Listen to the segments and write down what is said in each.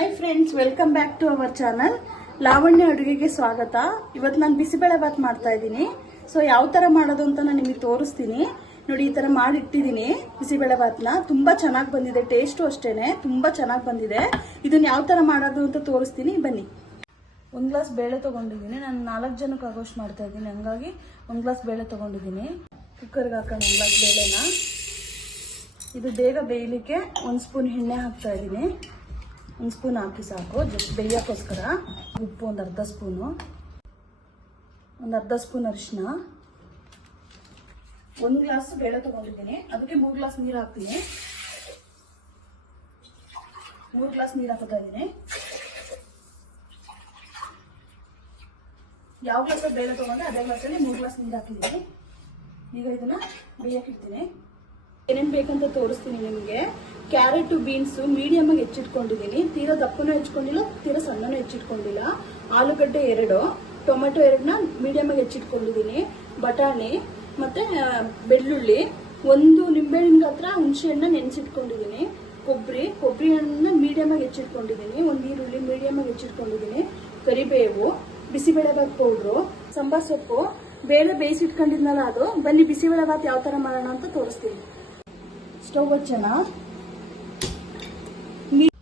Hi friends, welcome back to our channel. Lavanya ಅಡುಗೆಗೆ ಸ್ವಾಗತ. ಇವತ್ತು ನಾನು ಬಿಸಿಬೇಳೆ ಬಾತ್ ಮಾಡ್ತಾ ಇದ್ದೀನಿ. ಸೊ ಯಾವ ತರ ಮಾಡೋದು ಅಂತ ನಾನು ನಿಮಗೆ ತೋರಿಸ್ತೀನಿ ನೋಡಿ. ಈ ತರ ಮಾಡಿಟ್ಟಿದ್ದೀನಿ ಬಿಸಿಬೇಳೆ ಬಾತ್ನ. ತುಂಬಾ ಚೆನ್ನಾಗಿ ಬಂದಿದೆ, ಟೇಸ್ಟು ಅಷ್ಟೇನೆ ತುಂಬಾ ಚೆನ್ನಾಗಿ ಬಂದಿದೆ. ಇದನ್ನ ಯಾವ ತರ ಮಾಡೋದು ಅಂತ ತೋರಿಸ್ತೀನಿ, ಬನ್ನಿ. 1 ಗ್ಲಾಸ್ ಬೇಳೆ ತಗೊಂಡಿದ್ದೀನಿ. ನಾನು 4 ಜನಕ್ಕೆ ಆಗೋಷ್ಟು ಮಾಡ್ತಾ ಇದ್ದೀನಿ, ಹಂಗಾಗಿ 1 ಗ್ಲಾಸ್ ಬೇಳೆ ತಗೊಂಡಿದ್ದೀನಿ. ಕುಕ್ಕರ್ಗೆ ಹಾಕೋಣ 1 ಗ್ಲಾಸ್ ಬೇಳೆನ. ಇದು ಬೇಗ ಬೇಯಲಿಕ್ಕೆ 1 ಸ್ಪೂನ್ ಎಣ್ಣೆ ಹಾಕ್ತಾ ಇದ್ದೀನಿ. 1 ಸ್ಪೂನ್ ಹಾಕಿ ಸಾಕು, ಜಸ್ಟ್ ಬೇಯೋಕ್ಕೋಸ್ಕರ. ಉಪ್ಪು ಒಂದು ಅರ್ಧ ಸ್ಪೂನು, ಒಂದು ಅರ್ಧ ಸ್ಪೂನ್ ಅರಿಶಿನ. 1 ಗ್ಲಾಸ್ ಬೇಳೆ ತಗೊಂಡಿದ್ದೀನಿ, ಅದಕ್ಕೆ 3 ಗ್ಲಾಸ್ ನೀರು ಹಾಕ್ತೀನಿ. 3 ಗ್ಲಾಸ್ ನೀರು ಹಾಕ್ತಾ ಇದ್ದೀನಿ. ಯಾವ ಗ್ಲಾಸ್ ಬೇಳೆ ತಗೊಂಡ್ರೆ ಅದೇ ಗ್ಲಾಸಲ್ಲಿ 3 ಗ್ಲಾಸ್ ನೀರು ಹಾಕಿದ್ದೀನಿ. ಈಗ ಇದನ್ನ ಬೇಯಕ್ಕಿಡ್ತೀನಿ. ಏನೇನು ಬೇಕಂತ ತೋರಿಸ್ತೀನಿ ನಿಮಗೆ. ಕ್ಯಾರೆಟ್, ಬೀನ್ಸು ಮೀಡಿಯಮ್ ಆಗಿ ಹೆಚ್ಚಿಟ್ಕೊಂಡಿದ್ದೀನಿ. ತೀರಾ ದಪ್ಪನೂ ಹೆಚ್ಚಿಟ್ಕೊಂಡಿಲ್ಲ, ತೀರಾ ಸಣ್ಣನೂ ಹೆಚ್ಚಿಟ್ಕೊಂಡಿಲ್ಲ. ಆಲೂಗಡ್ಡೆ 2, ಟೊಮೆಟೊ 2ನ ಮೀಡಿಯಮ್ ಆಗಿ ಹೆಚ್ಚಿಟ್ಕೊಂಡಿದ್ದೀನಿ. ಬಟಾಣಿ ಮತ್ತೆ ಬೆಳ್ಳುಳ್ಳಿ, 1 ನಿಂಬೆಹಣ್ಣಿನ ಹತ್ರ ಹುಣಸೆ ಹಣ್ಣನ್ನ ನೆನೆಸಿಟ್ಕೊಂಡಿದ್ದೀನಿ. ಕೊಬ್ಬರಿ ಹಣ್ಣನ್ನ ಮೀಡಿಯಮ್ ಆಗಿ ಹೆಚ್ಚಿಟ್ಕೊಂಡಿದ್ದೀನಿ. 1 ಈರುಳ್ಳಿ ಮೀಡಿಯಮ್ ಆಗಿ ಹೆಚ್ಚಿಟ್ಕೊಂಡಿದ್ದೀನಿ. ಕರಿಬೇವು, ಬಿಸಿಬೇಳೆ ಬಾತ್ ಪೌಡ್ರು, ಸಾಂಬಾರ್ ಸೊಪ್ಪು, ಬೇಳೆ ಬೇಯಿಸಿಟ್ಕೊಂಡಿದ್ನಲ್ಲ ಅದು. ಬನ್ನಿ ಬಿಸಿಬೇಳೆ ಬಾತ್ ಯಾವ ತರ ಮಾಡೋಣ ಅಂತ ತೋರಿಸ್ತೀನಿ. ಸ್ಟವ್ ಹಚ್ಚೋಣ.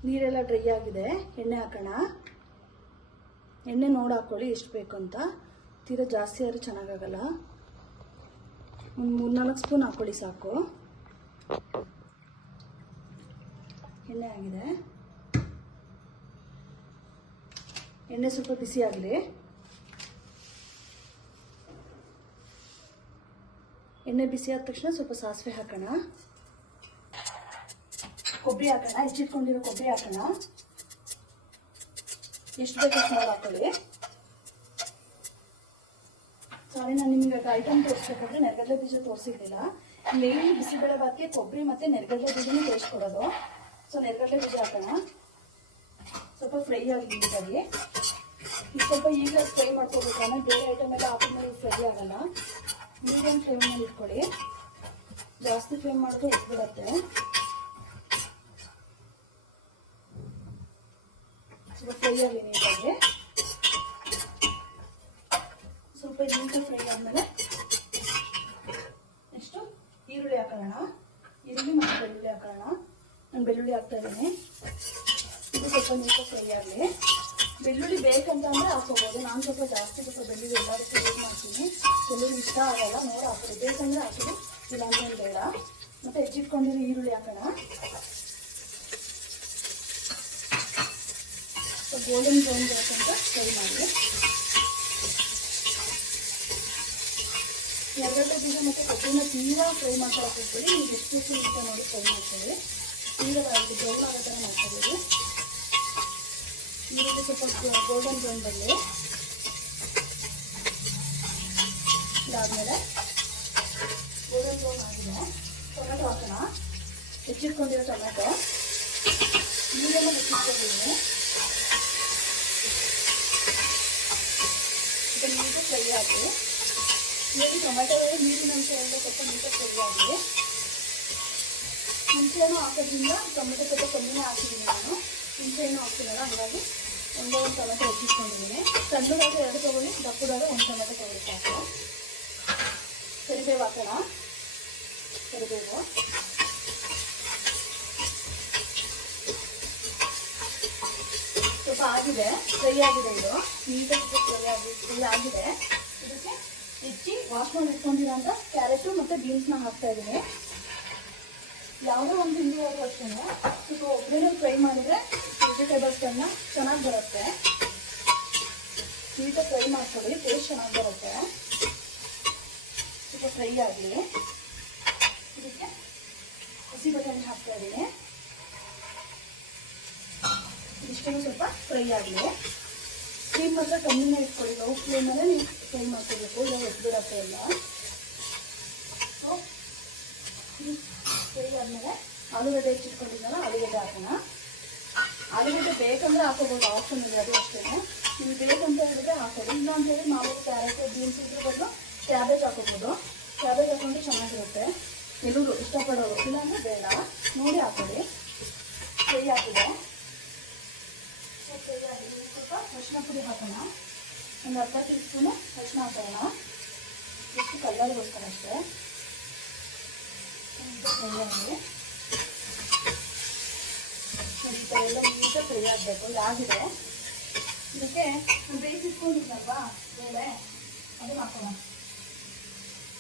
ನೀರೆಲ್ಲ ಡ್ರೈ ಆಗಿದೆ, ಎಣ್ಣೆ ಹಾಕೋಣ. ಎಣ್ಣೆ ನೋಡಿ ಹಾಕೊಳ್ಳಿ ಎಷ್ಟು ಬೇಕು ಅಂತ. ತೀರಾ ಜಾಸ್ತಿ ಆದ್ರೆ ಚೆನ್ನಾಗಾಗಲ್ಲ. ಒಂದು 3-4 ಸ್ಪೂನ್ ಹಾಕೊಳ್ಳಿ ಸಾಕು. ಎಣ್ಣೆ ಆಗಿದೆ. ಎಣ್ಣೆ ಸ್ವಲ್ಪ ಬಿಸಿ ಆಗಲಿ. ಎಣ್ಣೆ ಬಿಸಿ ಆದ ತಕ್ಷಣ ಸ್ವಲ್ಪ ಸಾಸಿವೆ ಹಾಕೋಣ. ಕೊಬ್ಬರಿ ಹಾಕೋಣ, ಹೆಚ್ಚಿಟ್ಕೊಂಡಿರೋ ಕೊಬ್ಬರಿ ಹಾಕೋಣ. ಎಷ್ಟು ಬೇಕು ಅಷ್ಟು ಮಾಡಿ ಹಾಕೊಳ್ಳಿ. ಸಾರಿ, ನಾನು ನಿಮಗೆ ಐಟಮ್ ತೋರಿಸ್ಬೇಕಾದ್ರೆ ನೆರಗಡಲೆ ಬೀಜ ತೋರಿಸಿರ್ಲಿಲ್ಲ. ಮೇನ್ ಬಿಸಿಬೇಳೆ ಬಾತ್ಗೆ ಕೊಬ್ಬರಿ ಮತ್ತೆ ನೆರಗಡಲೆ ಬೀಜನೂ ಟೇಸ್ಟ್ ಕೊಡೋದು. ಸೊ ನೆರಗಡಲೆ ಬೀಜ ಹಾಕೋಣ. ಸ್ವಲ್ಪ ಫ್ರೈ ಆಗಲಿ ನೀಟಾಗಿ. ಸ್ವಲ್ಪ ಈಗ ಫ್ರೈ ಮಾಡ್ಕೋಬೇಕು, ಆಮೇಲೆ ಬೇರೆ ಐಟಮ್ ಎಲ್ಲ ಹಾಕಿದ್ಮೇಲೆ ಫ್ರೈ ಆಗಲ್ಲ. ಮೀಡಿಯಂ ಫ್ಲೇಮ್ನಲ್ಲಿ ಇಟ್ಕೊಳ್ಳಿ. ಜಾಸ್ತಿ ಫ್ರೈ ಮಾಡಿದ್ರೆ ಎತ್ಬಿಡತ್ತೆ. ಸ್ವಲ್ಪ ಫ್ರೈ ಆಗಲಿ ನೀಟಾಗಿ. ಸ್ವಲ್ಪ ನೀಟಾಗಿ ಫ್ರೈ ಆದಮೇಲೆ ನೆಕ್ಸ್ಟು ಈರುಳ್ಳಿ ಹಾಕೋಣ. ಈರುಳ್ಳಿ ಮತ್ತು ಬೆಳ್ಳುಳ್ಳಿ ಹಾಕೋಣ. ನಾನು ಬೆಳ್ಳುಳ್ಳಿ ಹಾಕ್ತಾ ಇದ್ದೀನಿ. ಇದು ಸ್ವಲ್ಪ ನೀಟಾಗಿ ಫ್ರೈ ಆಗಲಿ. ಬೆಳ್ಳುಳ್ಳಿ ಬೇಕಂತಂದ್ರೆ ಹಾಕೋಬೋದು. ನಾನು ಸ್ವಲ್ಪ ಜಾಸ್ತಿ ಬೆಳ್ಳುಳ್ಳಿ ಎಲ್ಲದಕ್ಕೂ ಯೂಸ್ ಮಾಡ್ತೀನಿ. ಬೆಳ್ಳುಳ್ಳಿ ಇಷ್ಟ ಆಗಲ್ಲ, ನೋಡಿ ಹಾಕೋದು. ಬೇಕಂದ್ರೆ ಹಾಕೋದು, ಇಲ್ಲಾಂದ್ರೆ ಬೇಡ. ಮತ್ತು ಹೆಚ್ಚಿಟ್ಕೊಂಡಿರೋ ಈರುಳ್ಳಿ ಹಾಕೋಣ. ಗೋಲ್ಡನ್ ಬ್ರೌನ್ ಬೇಕಂತ ಫ್ರೈ ಮಾಡಿ. ನೆರಗಡಲೆ ಬೀಜ ಮತ್ತು ಕೊಬ್ಬರಿನ ತೀರಾ ಫ್ರೈ ಮಾಡ್ಕೊಳಕ್ಕೆ ಹೋಗ್ಬೇಡಿ. ನೀವು ಎಷ್ಟು ಅಂತ ನೋಡಿ ಫ್ರೈ ಮಾಡ್ಕೊಳ್ಳಿ. ತೀರಾ ಬ್ರೌನ್ ಆಗೋ ಥರ ಮಾಡ್ಕೊಬೋದು. ಈರುಳ್ಳಿ ಸ್ವಲ್ಪ ಗೋಲ್ಡನ್ ಬ್ರೌನ್ ಬರಲಿ. ಇದಾದಮೇಲೆ ಗೋಲ್ಡನ್ ಬ್ರೌನ್ ಆಗಿದೆ. ಟೊಮೆಟೊ ಹಾಕೋಣ. ಹೆಚ್ಚಿಟ್ಕೊಂಡಿರೋ ಟೊಮೆಟೊ ನೀರೆಲ್ಲ ಹೆಚ್ಚಿಟ್ಕೊಂಡಿದ್ದೀನಿ. ಇದು ನೀಟಾಗಿ ಫ್ರೈ ಆಗಲಿ. ಇಲ್ಲಿ ಟೊಮೆಟೊದಲ್ಲಿ ನೀರಿನ ಅಂಶ ಎಲ್ಲ ಸ್ವಲ್ಪ ನೀಟಾಗಿ ಫ್ರೈ ಆಗಲಿ. ಹುಣಸೆಹಣ್ಣು ಹಾಕೋದ್ರಿಂದ ಟೊಮೆಟೊ ಸ್ವಲ್ಪ ಕಮ್ಮಿನೇ ಹಾಕಿದ್ದೀನಿ ನಾನು. ಹುಣಸೆಹಣ್ಣು ಹಾಕ್ತೀನಲ್ಲ, ಹಾಗಾಗಿ ಒಂದೇ 1 ಟೊಮೆಟೊ ಹೆಚ್ಚಿಟ್ಕೊಂಡಿದ್ದೀನಿ. ಸಣ್ಣದಾಗ 2 ತಗೊಳ್ಳಿ, ದಪ್ಪದಾಗ 1 ಟೊಮೆಟೊ ತಗೊಳ್ಳಿ ಸಾಕು. ಕರಿಬೇವು ಹಾಕೋಣ. ಕರಿಬೇವು ಸ್ವಲ್ಪ ಆಗಿದೆ, ಫ್ರೈ ಆಗಿದೆ. ಇದು ನೀಟಾಗಿ ಫ್ರೈ ಆಗಿದೆ. ಇದಕ್ಕೆ ಹೆಚ್ಚಿ ವಾಶ್ ಮಾಡಿ ಇಟ್ಕೊಂಡಿರೋಂಥ ಕ್ಯಾರೆಟು ಮತ್ತು ಬೀನ್ಸ್ನ ಹಾಕ್ತಾ ಇದ್ದೀನಿ. ಯಾವುದೋ ಒಂದು ತಿಂಡಿ ಆದರೂ ಅಷ್ಟೇ ಸ್ವಲ್ಪ ಒಬ್ಬರೇ ಫ್ರೈ ಮಾಡಿದರೆ ವೆಜಿಟೇಬಲ್ಸ್ಗಳನ್ನ ಚೆನ್ನಾಗಿ ಬರುತ್ತೆ. ನೀಟಾಗಿ ಫ್ರೈ ಮಾಡ್ಕೊಳ್ಳಿ, ಟೇಸ್ಟ್ ಚೆನ್ನಾಗಿ ಬರುತ್ತೆ. ಸ್ವಲ್ಪ ಫ್ರೈ ಆಗಲಿ. ಇದಕ್ಕೆ ಹಸಿ ಬಟಾಣಿ ಹಾಕ್ತಾ ಇದ್ದೀನಿ. ಇಷ್ಟನ್ನು ಸ್ವಲ್ಪ ಫ್ರೈ ಆಗಲಿ. ಫ್ಲೇಮ್ ಮಾತ್ರ ಕಮ್ಮಿನೇ ಇಟ್ಕೊಳ್ಳಿ. ಲೋ ಫ್ಲೇಮಲ್ಲೇ ನೀವು ಫ್ರೈ ಮಾಡ್ಕೋಬೇಕು, ಇಲ್ಲ ಎದ್ಬಿಡತ್ತೆ ಎಲ್ಲ. ಫ್ರೈ ಆದಮೇಲೆ ಆಲೂಗಡ್ಡೆ ಹೆಚ್ಚಿಟ್ಕೊಂಡಿದ್ದಲ್ಲ, ಆಲೂಗಡ್ಡೆ ಹಾಕೋಣ. ಆಲೂಗಡ್ಡೆ ಬೇಕಂದ್ರೆ ಹಾಕೋಬೋದು, ಆಪ್ಷನ್ ಇದೆ, ಅದು ಅಷ್ಟೇ. ನೀವು ಬೇಕಂತ ಹೇಳಿದ್ರೆ ಹಾಕೋದು. ಇಲ್ಲ ಅಂತ ಹೇಳಿ ಮಾಮೂಲಿ ಕ್ಯಾರೆಟ್, ಬೀನ್ಸ್ ಇದ್ರ ಬದಲು ಕ್ಯಾಬೇಜ್ ಹಾಕೋಬೋದು. ಕ್ಯಾಬೇಜ್ ಹಾಕೊಂಡ್ರೆ ಚೆನ್ನಾಗಿರುತ್ತೆ. ಎಲ್ಲರೂ ಇಷ್ಟಪಡೋರು, ಇಲ್ಲಾಂದರೆ ಬೇಡ. ನೋಡಿ ಹಾಕೊಳ್ಳಿ. ಫ್ರೈ ಆಗಿದೆ. ಸ್ವಲ್ಪ ಅರಿಶಿನ ಪುಡಿ ಹಾಕೋಣ. ಒಂದು ಅರ್ಧ ಟೀ ಸ್ಪೂನು ಅರಿಶಿನ ಹಾಕೋಣ. ಎಷ್ಟು ಕಲ್ಲರ್ಗೋಸ್ಕರ ಅಷ್ಟೇ. ಫ್ರೈ ಆಗಲಿ. ಈ ಥರ ಎಲ್ಲ ನೀಟಾಗಿ ಫ್ರೈ ಆಗಬೇಕು. ಇದಾಗಿದೆ. ಇದಕ್ಕೆ ಬೇಯಿಸಿಟ್ಕೊಂಡಿದ್ನಲ್ವಾ ಬೇಳೆ, ಅದನ್ನು ಹಾಕೋಣ.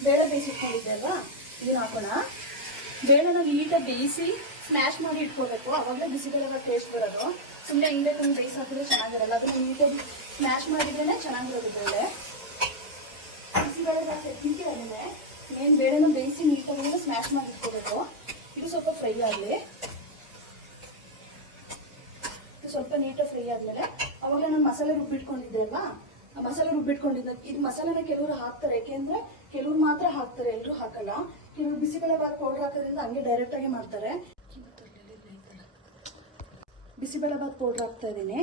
ಬೇಳೆ ಬೇಯಿಸಿಟ್ಕೊಂಡಿದ್ದೆ ಅಲ್ವಾ, ಇದನ್ನ ಹಾಕೋಣ. ಬೇಳೆನ ನೀಟಾಗಿ ಬೇಯಿಸಿ ಸ್ಮ್ಯಾಶ್ ಮಾಡಿ ಇಟ್ಕೋಬೇಕು. ಅವಾಗಲೇ ಬಿಸಿಬೇಳೆಲ್ಲ ಟೇಸ್ಟ್ ಬರೋದು. ಸುಮ್ಮನೆ ಹಿಂಗೆ ತುಂಬ ಬೇಯಿಸಿ ಹಾಕಿದ್ರೆ ಚೆನ್ನಾಗಿರಲ್ಲ. ಅದನ್ನ ನೀಟಾಗಿ ಸ್ಮ್ಯಾಶ್ ಮಾಡಿದ್ರೇ ಚೆನ್ನಾಗಿರೋದು ಬೇಳೆ. ಬಿಸಿಬೇಳೆ ತಿಂತಿರಲಿದೆ ಏನು ಬೇಳೆನ ಬೇಯಿಸಿ ನೀಟಾಗಿ ಸ್ಮ್ಯಾಶ್ ಮಾಡಿ ಇಟ್ಕೋಬೇಕು. ಇದು ಸ್ವಲ್ಪ ಫ್ರೈ ಆಗಲಿ. ಇದು ಸ್ವಲ್ಪ ನೀಟಾಗಿ ಫ್ರೈ ಆದಮೇಲೆ ಅವಾಗ ನಾನು ಮಸಾಲೆ ರುಬ್ಬಿಟ್ಕೊಂಡಿದ್ದೆ ಅಲ್ವಾ, ಆ ಮಸಾಲೆ ರುಬ್ಬಿಟ್ಕೊಂಡಿದ್ದ ಇದು ಮಸಾಲೆನ ಕೆಲವರು ಹಾಕ್ತಾರೆ. ಯಾಕೆಂದ್ರೆ ಕೆಲವ್ರು ಮಾತ್ರ ಹಾಕ್ತಾರೆ, ಎಲ್ಲರೂ ಹಾಕಲ್ಲ. ಕೆಲವರು ಬಿಸಿಬೇಳೆ ಬಾತ್ ಪೌಡರ್ ಹಾಕೋದ್ರಿಂದ ಹಂಗೆ ಡೈರೆಕ್ಟ್ ಆಗಿ ಮಾಡ್ತಾರೆ. ಬಿಸಿಬೇಳೆ ಬಾತ್ ಪೌಡರ್ ಹಾಕ್ತಾ ಇದ್ದೀನಿ.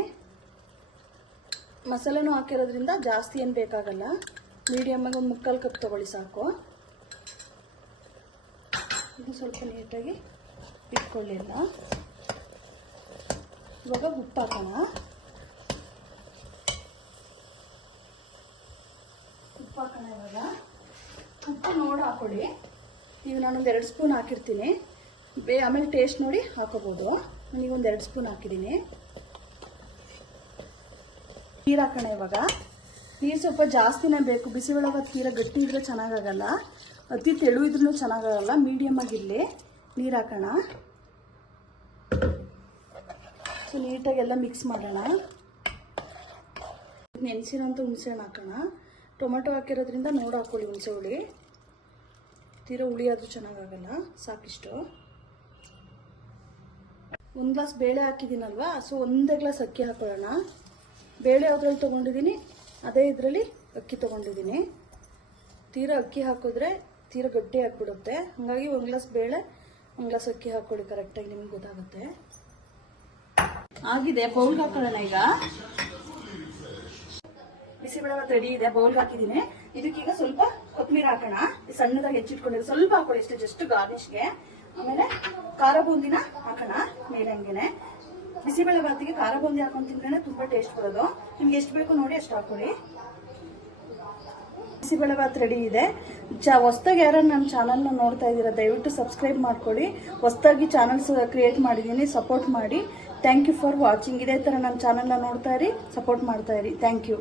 ಮಸಾಲೆನೂ ಹಾಕಿರೋದ್ರಿಂದ ಜಾಸ್ತಿ ಏನು ಬೇಕಾಗಲ್ಲ. ಮೀಡಿಯಮ್ ಆಗಿ ಒಂದು 3/4 ಕಪ್ ತಗೊಳ್ಳಿ ಸಾಕು. ಇದು ಸ್ವಲ್ಪ ನೀಟಾಗಿ ಇಟ್ಕೊಳ್ಳಿಲ್ಲ. ಇವಾಗ ಉಪ್ಪು ಹಾಕೋಣ. ಇವಾಗ ಉಪ್ಪು ನೋಡಿ ಹಾಕೊಳ್ಳಿ. ಈಗ ನಾನೊಂದು 2 ಸ್ಪೂನ್ ಹಾಕಿರ್ತೀನಿ. ಆಮೇಲೆ ಟೇಸ್ಟ್ ನೋಡಿ ಹಾಕೋಬೋದು. ನಾನೀಗೊಂದು 2 ಸ್ಪೂನ್ ಹಾಕಿದ್ದೀನಿ. ನೀರು ಹಾಕೋಣ. ಇವಾಗ ನೀರು ಸ್ವಲ್ಪ ಜಾಸ್ತಿನೇ ಬೇಕು. ಬಿಸಿಬೇಳೆ ಬಾತ್ ತೀರ ಗಟ್ಟಿ ಇದ್ರೆ ಚೆನ್ನಾಗಾಗಲ್ಲ, ಅತಿ ತೆಳು ಇದ್ರೂ ಚೆನ್ನಾಗಾಗಲ್ಲ. ಮೀಡಿಯಮ್ ಆಗಿರಲಿ. ನೀರು ಹಾಕೋಣ. ಸೊ ನೀಟಾಗಿ ಎಲ್ಲ ಮಿಕ್ಸ್ ಮಾಡೋಣ. ನೆನೆಸಿರೋಂಥ ಹುಣಸೆಹಣ್ಣು ಹಾಕೋಣ. ಟೊಮೆಟೊ ಹಾಕಿರೋದ್ರಿಂದ ನೋಡಿ ಹಾಕೊಳ್ಳಿ ಹುಣಸೆ ಹುಳಿ. ತೀರ ಹುಳಿ ಆದರೂ ಚೆನ್ನಾಗಾಗಲ್ಲ. ಸಾಕಿಷ್ಟು. 1 ಗ್ಲಾಸ್ ಬೇಳೆ ಹಾಕಿದ್ದೀನಲ್ವಾ, ಸೊ 1 ಗ್ಲಾಸ್ ಅಕ್ಕಿ ಹಾಕೊಳ್ಳೋಣ. ಬೇಳೆ ಯಾವ್ದ್ರಲ್ಲಿ ತೊಗೊಂಡಿದ್ದೀನಿ ಅದೇ ಇದರಲ್ಲಿ ಅಕ್ಕಿ ತೊಗೊಂಡಿದ್ದೀನಿ. ತೀರ ಅಕ್ಕಿ ಹಾಕಿದ್ರೆ ತೀರ ಗಟ್ಟಿ ಹಾಕ್ಬಿಡುತ್ತೆ. ಹಾಗಾಗಿ 1 ಗ್ಲಾಸ್ ಬೇಳೆ 1 ಗ್ಲಾಸ್ ಅಕ್ಕಿ ಹಾಕೊಳ್ಳಿ. ಕರೆಕ್ಟಾಗಿ ನಿಮ್ಗೆ ಗೊತ್ತಾಗುತ್ತೆ. ಆಗಿದೆ. ಬೌಲ್ಗೆ ಹಾಕೊಳ್ಳೋಣ. ಈಗ ಬಿಸಿಬೇಳೆ ಬಾತ್ ರೆಡಿ ಇದೆ. ಬೌಲ್ಗೆ ಹಾಕಿದ್ದೀನಿ. ಇದಕ್ಕೀಗ ಸ್ವಲ್ಪ ಕೊತ್ತಂಬರಿ ಹಾಕೋಣ. ಸಣ್ಣದಾಗಿ ಹೆಚ್ಚಿಟ್ಕೊಂಡಿದ್ದು ಸ್ವಲ್ಪ ಹಾಕೊಳ್ಳಿ ಅಷ್ಟೇ, ಜಸ್ಟ್ ಗಾರ್ನಿಷ್ಗೆ. ಆಮೇಲೆ ಖಾರ ಬೂಂದಿನ ಹಾಕೋಣ ಮೇಲೆ. ಹಂಗೇನೆ ಬಿಸಿಬೇಳೆ ಬಾತಿಗೆ ಖಾರ ಬೂಂದಿ ಹಾಕೊಂಡು ತಿಂದ್ರೆ ತುಂಬಾ ಟೇಸ್ಟ್ ಬರೋದು. ನಿಮ್ಗೆ ಎಷ್ಟು ಬೇಕೋ ನೋಡಿ ಅಷ್ಟು ಹಾಕೊಳ್ಳಿ. ಬಿಸಿಬೇಳೆ ಬಾತ್ ರೆಡಿ ಇದೆ. ಹೊಸದಾಗಿ ಯಾರು ನನ್ನ ಚಾನಲ್ನ ನೋಡ್ತಾ ಇದ್ದೀರಾ ದಯವಿಟ್ಟು ಸಬ್ಸ್ಕ್ರೈಬ್ ಮಾಡ್ಕೊಳ್ಳಿ. ಹೊಸದಾಗಿ ಚಾನಲ್ಸ್ ಕ್ರಿಯೇಟ್ ಮಾಡಿದ್ದೀನಿ, ಸಪೋರ್ಟ್ ಮಾಡಿ. Thank you for watching. ಇದೇ ಥರ ನನ್ನ ಚಾನಲ್ನ ನೋಡ್ತಾ ಇರಿ, ಸಪೋರ್ಟ್ ಮಾಡ್ತಾ ಇರಿ. Thank you.